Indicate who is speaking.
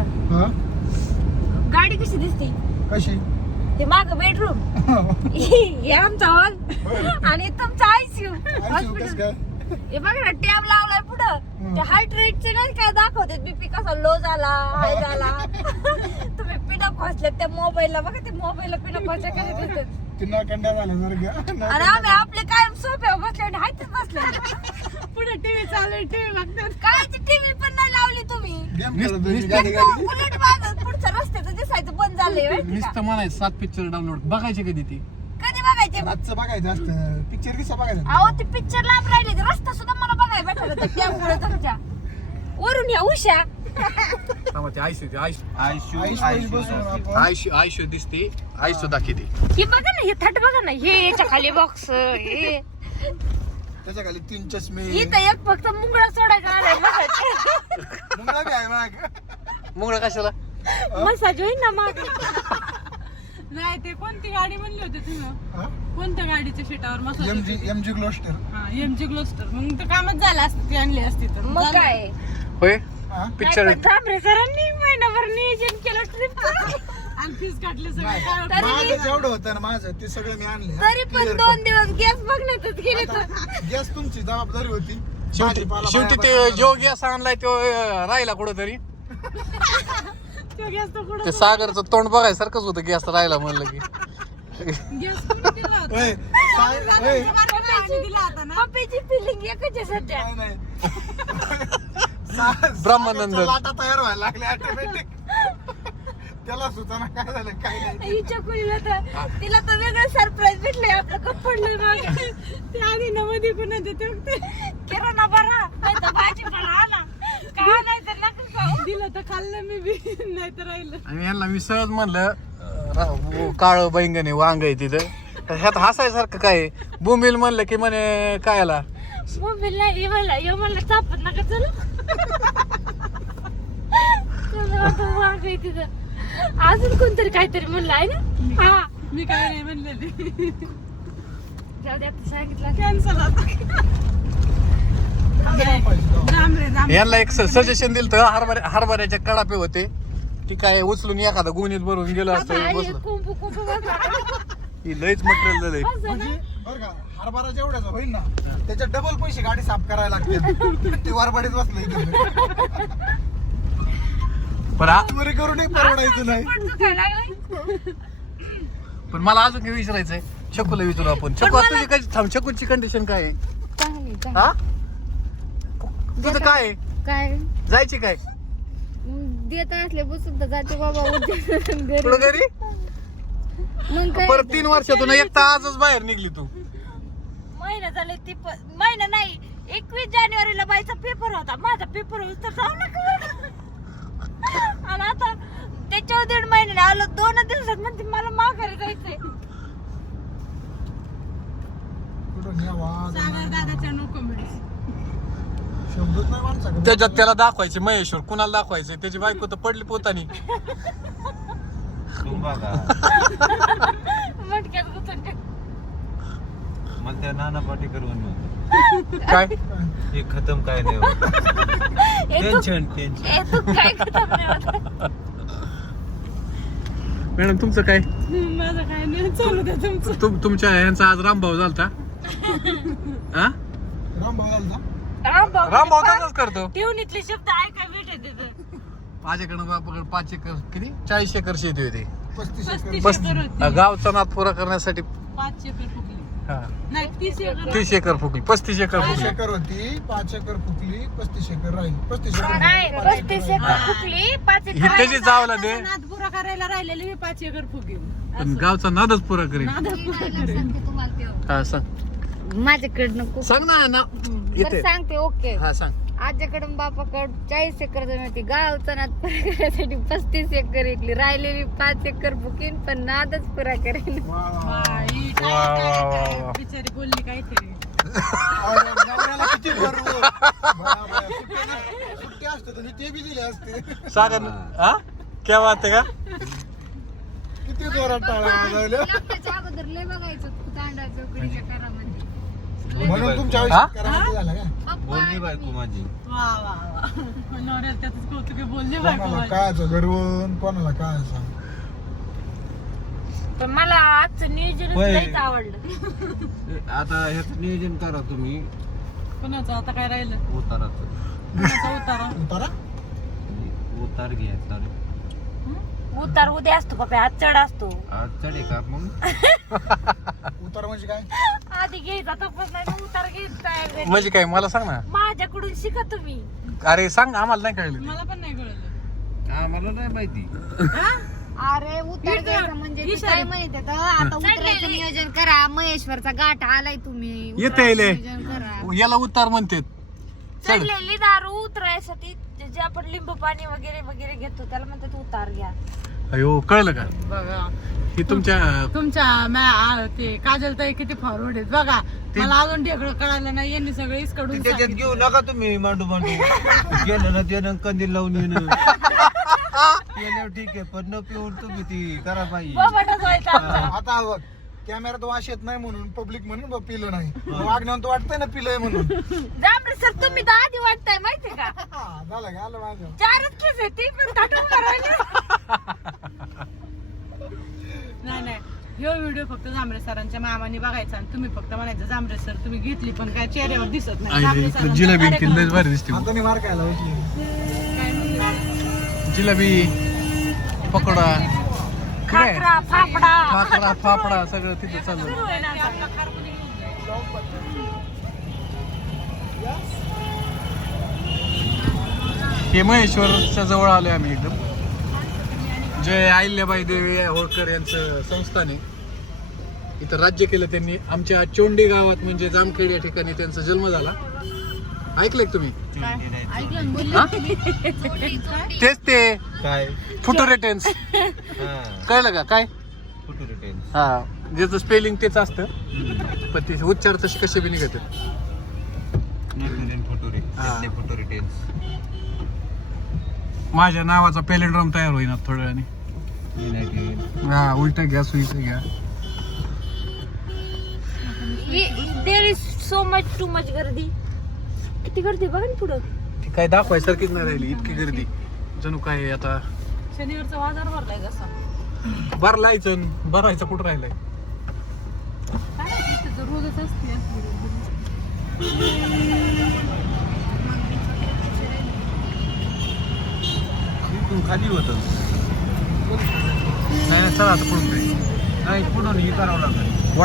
Speaker 1: असं
Speaker 2: हा?
Speaker 1: गाडी कशी दिसते?
Speaker 2: कशी?
Speaker 1: ते माग बेडरूम हे आमचा हॉल आणि तुमचा आयसीयू
Speaker 2: काय?
Speaker 1: हे बघा ना टॅब लावलाय पुढं. ते हार्ट रेटचे नाही काय दाखवते? बीपी कसा लो झाला हाय झाला. तुम्ही पिना खोसले त्या मोबाईलला बघा ते मोबाईलला पिना खोसले कसे दिसतात
Speaker 2: तिन्हा कंड्या झाल्या जर घ्या
Speaker 1: आणि आम्ही आपले कायम सोफ्यावर बसले आणि हायच बसले. पुढे टीव्ही चालू आहे टीव्ही बघतात. काय टीव्ही पण नाही लावली तुम्ही? उलट माझं रस्त्याचं दिसायचं बंद झालंय माहिती का?
Speaker 3: नुसतं म्हणायचं सात पिक्चर डाउनलोड बघायचे कधी ती?
Speaker 1: कधी बघायचे?
Speaker 2: बघायचं असतं. पिक्चर कसा बघायचा?
Speaker 1: अहो ते पिक्चर लांब राहिले ते. रस्ता सुद्धा मला बघायला भेटला होता त्यामुळे तुमच्या. वरून या उषा
Speaker 3: ते आयशू ती आयशू
Speaker 4: आयशू
Speaker 2: आईश
Speaker 4: आयशू
Speaker 2: बसून आपण.
Speaker 3: आयशू आयशू दिसते. आयशू दाखवते.
Speaker 1: हे बघा ना हे थट बघा ना. हे याच्या खाली बॉक्स हे.
Speaker 2: त्याच्याखाली तीन चष्मे.
Speaker 1: इथं एक फक्त मुंगळा सोडायचा आलाय मसाज
Speaker 2: मुंगळा बी आहे माग?
Speaker 3: मग कशाला?
Speaker 1: मसाज होईल ना माग.
Speaker 5: नाही ते कोणती गाडी म्हणली होती तुम्ही? कोणत्या गाडीच्या शेटावर massage
Speaker 2: M G M G Gloster
Speaker 5: हा एम जी ग्लोस्टर मग तर कामच झालं असतं ती आणली असती तर.
Speaker 1: मग
Speaker 5: झालं.
Speaker 1: काय?
Speaker 3: होय?
Speaker 2: हा?
Speaker 3: पिक्चर
Speaker 1: थांबरे सरांनी महिनाभर नियोजन केलं ट्रिप
Speaker 5: आणि फीस काढले सगळे.
Speaker 2: नाही.
Speaker 5: काय
Speaker 1: तरी
Speaker 2: माझं
Speaker 1: मी-
Speaker 2: जेवढं होतं ना माझं ते सगळं मी आणले
Speaker 1: तरी पण दोन दिवस गॅस बघण्यातच गेले तर.
Speaker 2: गॅस तुमची जबाबदारी होती.
Speaker 3: शेवटी
Speaker 2: भाजीपाला
Speaker 3: शेवटी ते गॅस आणलाय तो अं, राहिला कुठं तरी
Speaker 5: तो गॅस तर कुठं
Speaker 3: ते सागरचं तोंड बघायसारखंच होतं गॅस राहिला म्हणलं की.
Speaker 5: गॅस कोणी दिला होता?
Speaker 2: होय, साय- होय.
Speaker 5: बारक्या भावाने दिला होता ना?
Speaker 1: पप्पीची फिलिंग एकच आहे सध्या.
Speaker 2: नाही, नाही. सा-
Speaker 3: ब्रह्मानंद.
Speaker 2: सागरच्या लाटा तयार व्हायला लागले ऑटोमॅटिक त्याला सुचना काय झालं काय नाही.
Speaker 1: हिच्या कुणीला तर तिला तर वेगळं सरप्राईज भेटलंय आपलं कप पडलंय मागे.
Speaker 5: ते आधी नवदी कुणाचे ते
Speaker 1: किराणा बरा नाही तर भाजीपाला आला का नाही तर नका खाऊ
Speaker 5: दिलं तर खाल्लं मी बी नाही तर राहिलं.
Speaker 3: आणि यांना मी सहज म्हणलं काळ बैंगणे वांग आहे तिथं. तर ह्यात हसायसारखं काय आहे? बोंबील म्हणलं की म्हणे काय आला
Speaker 1: मोबाईल नाही म्हणला यो म्हणला चापत नका चला आता वांग आहे तिथं. अजून कोणतरी काहीतरी म्हणलं आहे ना? हा.
Speaker 5: मी काय नाही म्हणलेली.
Speaker 1: जाऊ सांगितलं
Speaker 5: कॅन्सल आता.
Speaker 3: यांना एक सजेशन दिलं तर हरभऱ्या हरभऱ्याच्या कडापे होते. ती काय उचलून एखादा गुणीत भरून गेलो असतं बसलं.
Speaker 1: कुंपू कुंपू बघा.
Speaker 3: ही लयच मटेरियल झालंय?
Speaker 2: म्हणजे बरं का हरभरा जेवढ्याचा होईल ना त्याच्या डबल पैसे गाडी साफ करायला लागते ती वारबाडीत बसलं इथे.
Speaker 3: पण आ-
Speaker 2: चोरी करूनही परवडायचं नाही.
Speaker 1: पण दुखायला लागलंय.
Speaker 3: पण मला अजून काही विचारायचंय. चकूला विचारू आपण. आता तुझी काय थांब चकूची कंडिशन काय आहे?
Speaker 1: चांगली चांगली.
Speaker 3: हा? तुझं काय आहे?
Speaker 1: काय
Speaker 3: जायची काय?
Speaker 1: देत असले सुद्धा जाते बाबा उद्या. घरी.
Speaker 3: पुढं घरी?
Speaker 1: मग काय?
Speaker 3: परत तीन वर्षातून एक तर आजच बाहेर निघली तू.
Speaker 1: महिना झाले ती प- महिना नाही एकवीस जानेवारीला बाईचा पेपर होता. माझा पेपर होता जाऊ बरं. आणि आता त्याच्यावर दीड महिन्याने आलो दोन दिवसात म्हणते मला माघारी जायचंय
Speaker 2: कुठं न्यावा,
Speaker 5: सागर दादाच्या नो कमेंट्स
Speaker 2: शब्दच नाही माणसाकडे.
Speaker 3: त्याच्यात त्याला दाखवायचे महेश्वर. कुणाला दाखवायचे? त्याची बायको तर पडली पोतानी.
Speaker 4: तू बघा.
Speaker 1: मटक्यात गुतून टाक.
Speaker 4: मला त्या नाना पाटेकर
Speaker 3: काय?
Speaker 4: हे खतम काय नाही होत.
Speaker 1: ए, तू-
Speaker 4: टेन्शन टेन्शन
Speaker 1: ए, तू काय खतम नाही होत.
Speaker 3: मॅडम तुमचं काय?
Speaker 5: माझं काय नाही चालू द्या तुमचं.
Speaker 3: तुम तुमच्या यांचा आज रामभाऊ झालता. हा
Speaker 2: राम भाऊ
Speaker 1: रामभाऊ
Speaker 3: तसंच करतो.
Speaker 1: ठेवणीतले शब्द ऐकाय भेटत तिथं
Speaker 3: माझ्याकडनं बापाकडे पाच एकर किती? चाळीस एकर शेती होती.
Speaker 2: पस्तीस एकर.
Speaker 5: एकर
Speaker 3: गावचा नाद पुरा करण्यासाठी
Speaker 5: पाच एकर फुकली.
Speaker 3: हा,
Speaker 5: नाही तीस एकर
Speaker 3: तीस एकर फुकली पस्तीस एकर
Speaker 2: पाच
Speaker 3: फुकली.
Speaker 2: एकर होती पाच एकर फुकली पस्तीस एकर राहील. पस्तीस एकर
Speaker 1: नाही
Speaker 2: पाच
Speaker 1: पस्तीस
Speaker 2: एकर
Speaker 1: एकर फुकली पाच
Speaker 3: ही
Speaker 1: एकर
Speaker 3: त्याची दे
Speaker 5: नाद पुरा करायला राहिलेली मी पाच एकर फुकेन
Speaker 3: पण गावचा नादच पुरा करेल
Speaker 5: नाद पुरा करेन
Speaker 3: हा सांग.
Speaker 1: माझ्याकडनं खूप
Speaker 3: सांग ना ना.
Speaker 1: बरं
Speaker 3: येते
Speaker 1: सांगते ओके.
Speaker 3: हा सांग.
Speaker 1: बापाकडं चाळीस एकर जमीन होती. गावचा नाद पुरा करण्यासाठी पस्तीस एकर इकली राहिलेली पाच एकर बुकीन पण नादच पुरा करेन.
Speaker 2: वा. वा,
Speaker 5: काय,
Speaker 3: वा,
Speaker 5: काय,
Speaker 3: वा,
Speaker 5: काय,
Speaker 3: वा.
Speaker 5: बिचारी बोलली काहीतरी
Speaker 2: ते? बी दिले असते.
Speaker 3: सागर हा? क्या बात आहे का?
Speaker 2: किती जोरात टाळा वाजवल्या
Speaker 1: लग्नाच्या अगोदर लय बघायचं दांडा चौकडीच्या करामध्ये
Speaker 2: म्हणून तुमच्या
Speaker 3: हा?
Speaker 2: आयुष्यात झालं का?
Speaker 4: बोलली बायको माझी.
Speaker 5: वा वा वा. नवऱ्याला त्यातच कौतुक आहे, बोलली बायको
Speaker 2: कोणाला
Speaker 5: माझी.
Speaker 2: कायचं घडवून कोणाला काय सांग
Speaker 1: पण मला आजचं नियोजन
Speaker 4: होय.
Speaker 1: लईच आवडलं.
Speaker 4: आता ह्याचं नियोजन करा तुम्ही.
Speaker 5: कोणाचं? आता काय राहिलं?
Speaker 4: उताराचं.
Speaker 5: कोणाचा उतारा?
Speaker 2: उतारा?
Speaker 4: उतार घ्यायचा
Speaker 1: उतार. उद्या असतो पप्या आज चढ असतो.
Speaker 4: आज चढे का मग?
Speaker 2: उतारा म्हणजे काय?
Speaker 1: आधी घ्यायचा तपास नाही मग उतार घ्यायचा
Speaker 3: म्हणजे काय मला सांग ना.
Speaker 1: माझ्याकडून शिका तुम्ही.
Speaker 3: अरे सांग आम्हाला नाही कळलं.
Speaker 5: मला पण नाही कळलं.
Speaker 4: आम्हाला नाही माहिती.
Speaker 6: अरे उतर म्हणजे ते. काय म्हणत होतं, आता उतरायचं नियोजन करा. महेश्वरचा गाठ आलाय तुम्ही.
Speaker 3: येते
Speaker 6: उतरायचं
Speaker 3: येले.
Speaker 6: नियोजन करा.
Speaker 3: याला उतार म्हणतात. चढ
Speaker 1: चढलेली दारू उतरायसाठी जे- जे आपण लिंबू पाणी वगैरे वगैरे घेतो त्याला म्हणतात उतार घ्या.
Speaker 3: अयो कळलं का?
Speaker 5: बघा.
Speaker 3: ही तुमच्या
Speaker 5: तुमच्या मॅ- आ, ते काजल ताई किती फॉरवर्ड आहेत. बघा मला अजून ढेकळं कळालं नाही. यांनी सगळे इसकडून
Speaker 4: त्याच्यात घेऊ नका तुम्ही मांडू मांडू. गेलं ना त्यानं कंदील लावून येणं. केल्यावर ठीक आहे पण न पिऊन तुम्ही ती करा
Speaker 1: आमचा.
Speaker 2: आता बघ कॅमेऱ्यात वाश येत नाही म्हणून पब्लिक म्हणून बघ पिलं नाही. वागण्यावर वाटतंय ना पिलंय म्हणून.
Speaker 1: जांभरे सर तुम्ही तर आधी वाटताय माहितीये का?
Speaker 2: हा, झालं का? आलं माझं.
Speaker 1: चारच केस आहे ती पण राहिले
Speaker 5: नाही नाही. ह्यो व्हिडिओ फक्त जांभरे सरांच्या मामाने बघायचा आणि तुम्ही फक्त म्हणायचं जांभरे सर तुम्ही घेतली पण काय चेहऱ्यावर दिसत नाही. जांभरे सरांचा
Speaker 3: जिलेबी
Speaker 5: कार्यक्रम-
Speaker 3: ती लयच भारी दिसते
Speaker 2: आता मी मार खायला बसली
Speaker 5: काय म्हणले?
Speaker 3: जिलेबी पकोडा.
Speaker 1: खाकरा फाफडा.
Speaker 3: फाफडा फाफडा सगळं तिथं चालू. हे महेश्वरच्या जवळ आलोय आम्ही एकदम जय अहिल्याबाई देवी होळकर यांचं संस्थान आहे. इथं राज्य केलं त्यांनी. आमच्या चोंडी गावात म्हणजे जामखेड या ठिकाणी त्यांचा जन्म झाला. ऐकलंय का तुम्ही? हा? तेच ते.
Speaker 4: काय?
Speaker 3: फुटोरेटेन्स
Speaker 4: हा.
Speaker 3: कळलं का? काय?
Speaker 4: रिटेन
Speaker 3: हा. ज्याचं स्पेलिंग तेच असतं. पण ते उच्चार तसे कसे बी निघत
Speaker 4: फोटो
Speaker 3: हा.
Speaker 4: फोटो
Speaker 3: माझ्या नावाचा पेलेंड्रम तयार होईना थोड्या वेळाने. हा उलट घ्या सुईट घ्या.
Speaker 1: There is so much too much गर्दी. किती गर्दी बघा ना पुढं.
Speaker 3: ती काय दाखवायसारखीच नाही राहिली इतकी गर्दी. जणू काय आता?
Speaker 5: शनिवारचा बाजार भरलाय जसा.
Speaker 3: भरलायचं भरायचं कुठं राहिलंय?
Speaker 5: काय माहिती, इथं तर रोजच असते. असली गर्दी.
Speaker 4: खाली होतं.
Speaker 3: नाही चला आता जाईल
Speaker 4: नाही पुढून हे करावं लागेल.